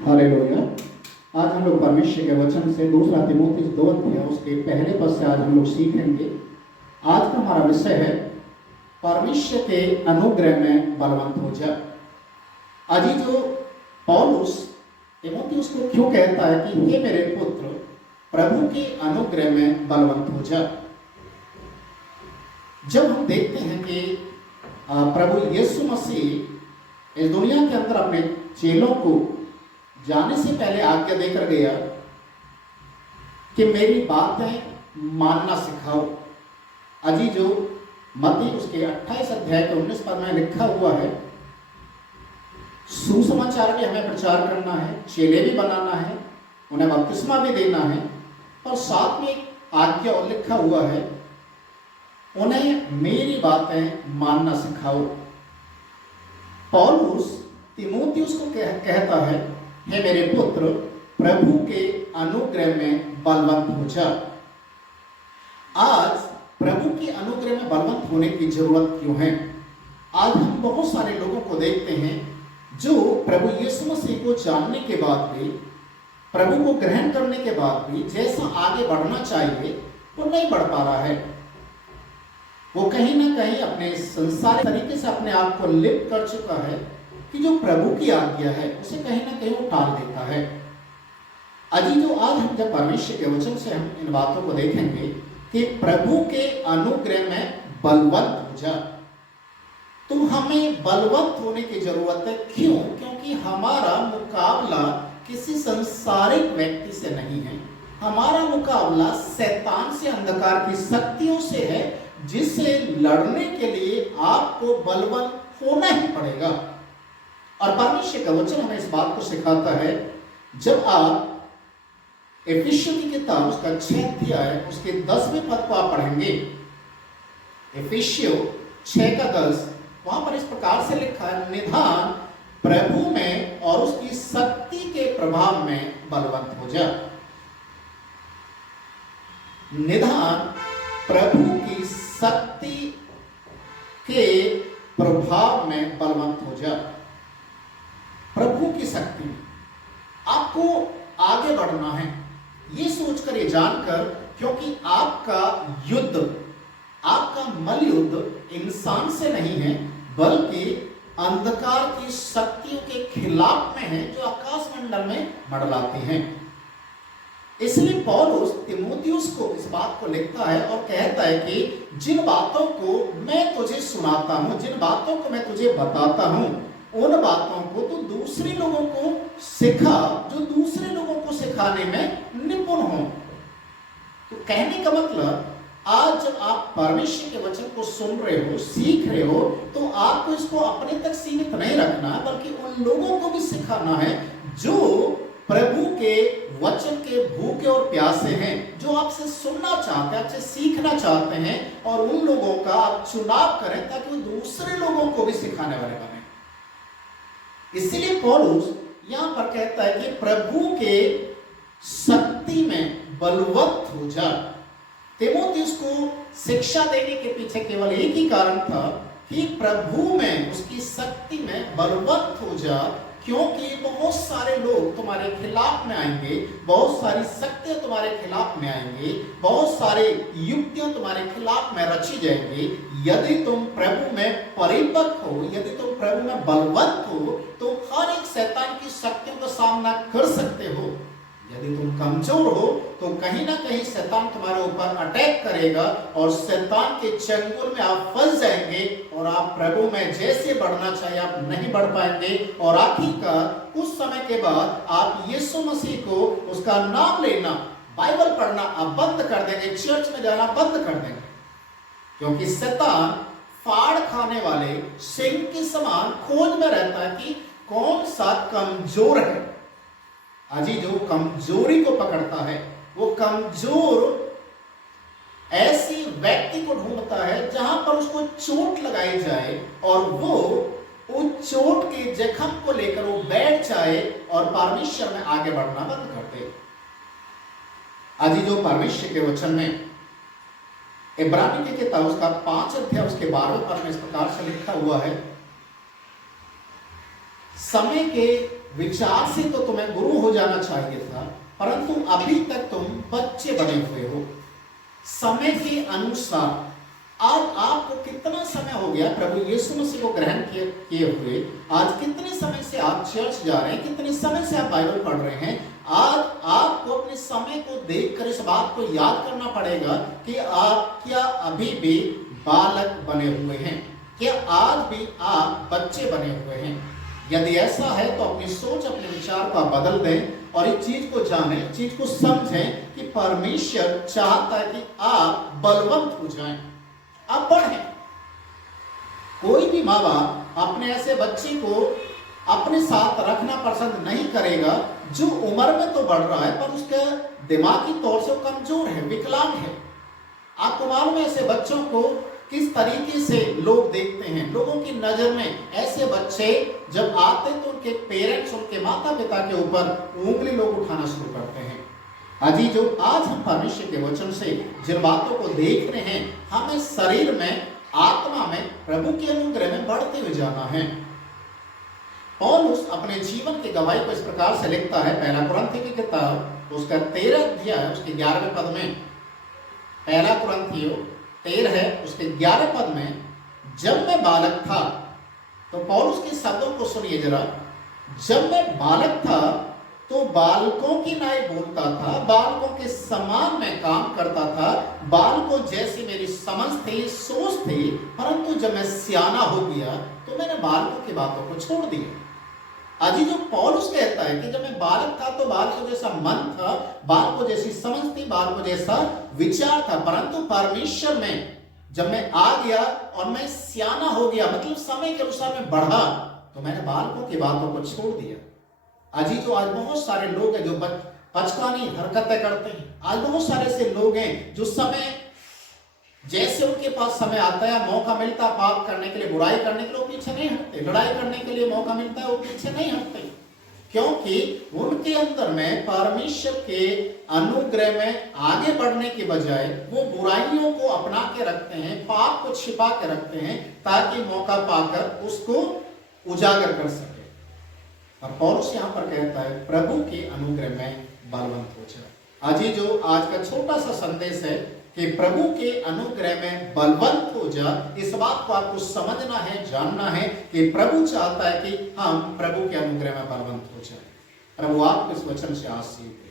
Hallelujah. आज हम लोग परमेश्वर के वचन से दूसरा तिमोथी 2 अध्याय उसके पहले पद से आज हम लोग सीखेंगे। आज का हमारा विषय है परमेश्वर के अनुग्रह में बलवंत हो जा। आज जो पौलुस तिमोथी उसको क्यों कहता है कि हे मेरे पुत्र, प्रभु के अनुग्रह में बलवंत हो जा। जब हम देखते हैं कि प्रभु यीशु मसीह इस दुनिया के अंदर अपने चेलों को जाने से पहले आज्ञा देकर गया कि मेरी बातें मानना सिखाओ। अजी जो मत्ती उसके 28 अध्याय के 19 पद में लिखा हुआ है, सुसमाचार भी हमें प्रचार करना है, चेले भी बनाना है, उन्हें बपतिस्मा भी देना है, और साथ में आज्ञा और लिखा हुआ है, उन्हें मेरी बातें मानना सिखाओ। पौलुस तिमोथियुस को कहता है, हे मेरे पुत्र, प्रभु के अनुग्रह में बलवंत हो जा। आज प्रभु के अनुग्रह में बलवंत होने की जरूरत क्यों है? आज हम बहुत सारे लोगों को देखते हैं जो प्रभु यीशु मसीह को जानने के बाद भी, प्रभु को ग्रहण करने के बाद भी जैसा आगे बढ़ना चाहिए वो नहीं बढ़ पा रहा है। वो कहीं ना कहीं अपने संसारिक तरीके से अपने आप को लिप्त कर चुका है कि जो प्रभु की आज्ञा है उसे कहीं ना कहीं वो टाल देता है। अजी जो आज हम जब परमेश्वर के वचन से हम इन बातों को देखेंगे कि प्रभु के अनुग्रह में बलवंत हो जा, तो हमें बलवंत होने की जरूरत है। क्यों? क्योंकि हमारा मुकाबला किसी संसारिक व्यक्ति से नहीं है, हमारा मुकाबला शैतान से, अंधकार की शक्तियों से है, जिससे लड़ने के लिए आपको बलवंत होना ही पड़ेगा। और परमेश्वर का वचन हमें इस बात को सिखाता है। जब आप एफिसियों की किताब उसका 6 अध्याय उसके 10वें पद को आप पढ़ेंगे, एफिसियों 6 का 10, वहां पर इस प्रकार से लिखा है, निधान प्रभु में और उसकी शक्ति के प्रभाव में बलवंत हो जा। निधान प्रभु की शक्ति के प्रभाव में बलवंत हो जा। प्रभु की शक्ति में आपको आगे बढ़ना है, ये सोचकर, ये जानकर, क्योंकि आपका युद्ध, आपका मल युद्ध इंसान से नहीं है, बल्कि अंधकार की शक्तियों के खिलाफ में है जो आकाश मंडल में मंडलाती हैं। इसलिए पौलुस तिमोथियुस को इस बात को लिखता है और कहता है कि जिन बातों को मैं तुझे सुनाता हूं, जिन बातों को मैं तुझे बताता हूं, उन बातों को तो दूसरे लोगों को सिखा जो दूसरे लोगों को सिखाने में निपुण हो। तो कहने का मतलब, आज जब आप परमेश्वर के वचन को सुन रहे हो, सीख रहे हो, तो आपको इसको अपने तक सीमित नहीं रखना है, बल्कि उन लोगों को भी सिखाना है जो प्रभु के वचन के भूखे और प्यासे हैं, जो आपसे सुनना चाहते हैं, आपसे सीखना चाहते हैं, और उन लोगों का आप चुनाव करें ताकि वो दूसरे लोगों को भी सिखाने वाले बने। इसलिए पौलुस यहां पर कहता है कि प्रभु के शक्ति में बलवंत हो जा। तिमोथियुस को शिक्षा देने के पीछे केवल एक ही कारण था कि प्रभु में, उसकी शक्ति में बलवंत हो जा, क्योंकि बहुत सारे लोग तुम्हारे खिलाफ में आएंगे, बहुत सारी शक्तियां तुम्हारे खिलाफ में आएंगी, बहुत सारी युक्तियां तुम्हारे खिलाफ में रची जाएंगी। यदि तुम प्रभु में परिपक्व हो, यदि तुम प्रभु में बलवंत हो, तो हर एक शैतान की शक्तियों का सामना कर सकते हो। यदि तुम कमजोर हो तो कहीं ना कहीं शैतान तुम्हारे ऊपर अटैक करेगा और शैतान के चंगुल में आप फंस जाएंगे, और आप प्रभु में जैसे बढ़ना चाहिए आप नहीं बढ़ पाएंगे, और आखिरकार कुछ समय के बाद आप यीशु मसीह को, उसका नाम लेना, बाइबल पढ़ना आप बंद कर देंगे, चर्च में जाना बंद कर देंगे, क्योंकि शैतान फाड़ खाने वाले सिंह के समान खोज में रहता है कि कौन सा कमजोर है। अजी जो कमजोरी को पकड़ता है, वो कमजोर ऐसी व्यक्ति को ढूंढता है जहां पर उसको चोट लगाई जाए, और वो उस चोट के जख्म को लेकर वो बैठ जाए और परमेश्वर में आगे बढ़ना बंद कर दे। अजी जो परमेश्वर के वचन में इब्रानी की किताब उसका 5 अध्याय उसके 12वें पद में इस प्रकार से लिखा हुआ है, समय के विचार से तो तुम्हें गुरु हो जाना चाहिए था, परंतु अभी तक तुम बच्चे बने हुए हो। समय के अनुसार आज आपको कितना समय हो गया प्रभु यीशु मसीह को ग्रहण किए हुए, आज कितने समय से आप चर्च जा रहे हैं, कितने समय से आप बाइबल पढ़ रहे हैं। आज आपको अपने समय को देखकर इस बात को याद करना पड़ेगा कि आप क्या अभी भी बालक बने हुए हैं, क्या आज भी आप बच्चे बने हुए हैं। यदि ऐसा है तो अपनी सोच, अपने विचार को बदल दें और इस चीज को जानें, इस चीज को समझें कि परमेश्वर चाहता है कि आप बलवंत हो जाएं, आप बढ़ें। कोई भी माँ बाप अपने ऐसे बच्चे को अपने साथ रखना पसंद नहीं करेगा जो उम्र में तो बढ़ रहा है पर उसका दिमागी तौर से कमजोर है, विकलांग है। आपको मालूम है ऐसे बच्चों को किस तरीके से लोग देखते हैं। लोगों की नजर में ऐसे बच्चे जब आते तो उनके पेरेंट्स, उनके माता पिता के ऊपर उंगली लोग उठाना शुरू करते हैं। अजी जो आज हम परमेश्वर के वचन से जिन बातों को देख रहे हैं, हमें शरीर में, आत्मा में प्रभु के अनुग्रह में बढ़ते हुए जाना है। पौलुस अपने जीवन की गवाही को इस प्रकार से लिखता है, पहला कुरिन्थियों की किताब उसका 13 अध्याय उसके 11वें पद में, पहला कुरिन्थियों 13 है उसके 11 पद में, जब मैं बालक था, तो पौलुस के शब्दों को सुनिए जरा, जब मैं बालक था तो बालकों की नाई बोलता था, बालकों के समान मैं काम करता था, बालकों जैसी मेरी समझ थी, सोच थी, परंतु जब मैं सियाना हो गया तो मैंने बालकों की बातों को छोड़ दिया। अजी जो पौलुस कहता है कि जब मैं बालक था तो बालकों जैसा मन था, बालकों जैसी समझ थी, बालकों जैसा विचार था, परंतु परमेश्वर में जब मैं आ गया और मैं सियाना हो गया, मतलब समय के अनुसार मैं बढ़ा, तो मैंने बालकों की बातों को छोड़ दिया। अजी जो आज बहुत सारे लोग हैं जो बचकानी हरकतें करते हैं, आज बहुत सारे ऐसे लोग हैं जो समय जैसे उनके पास समय आता है, मौका मिलता है पाप करने के लिए, बुराई करने के लिए, वो पीछे नहीं हटते। लड़ाई करने के लिए मौका मिलता है, वो पीछे नहीं हटते, क्योंकि उनके अंदर में परमेश्वर के अनुग्रह में आगे बढ़ने के बजाय वो बुराइयों को अपना के रखते हैं, पाप को छिपा के रखते हैं, ताकि मौका पाकर उसको उजागर कर सके। और पौलुस यहाँ पर कहता है प्रभु के अनुग्रह में बलवंत हो जाए। आज ही जो आज का छोटा सा संदेश है कि प्रभु के अनुग्रह में बलवंत हो जा, इस बात को आपको समझना है, जानना है कि प्रभु चाहता है कि हम प्रभु के अनुग्रह में बलवंत हो जाए। प्रभु आपको इस वचन से आशीष दे।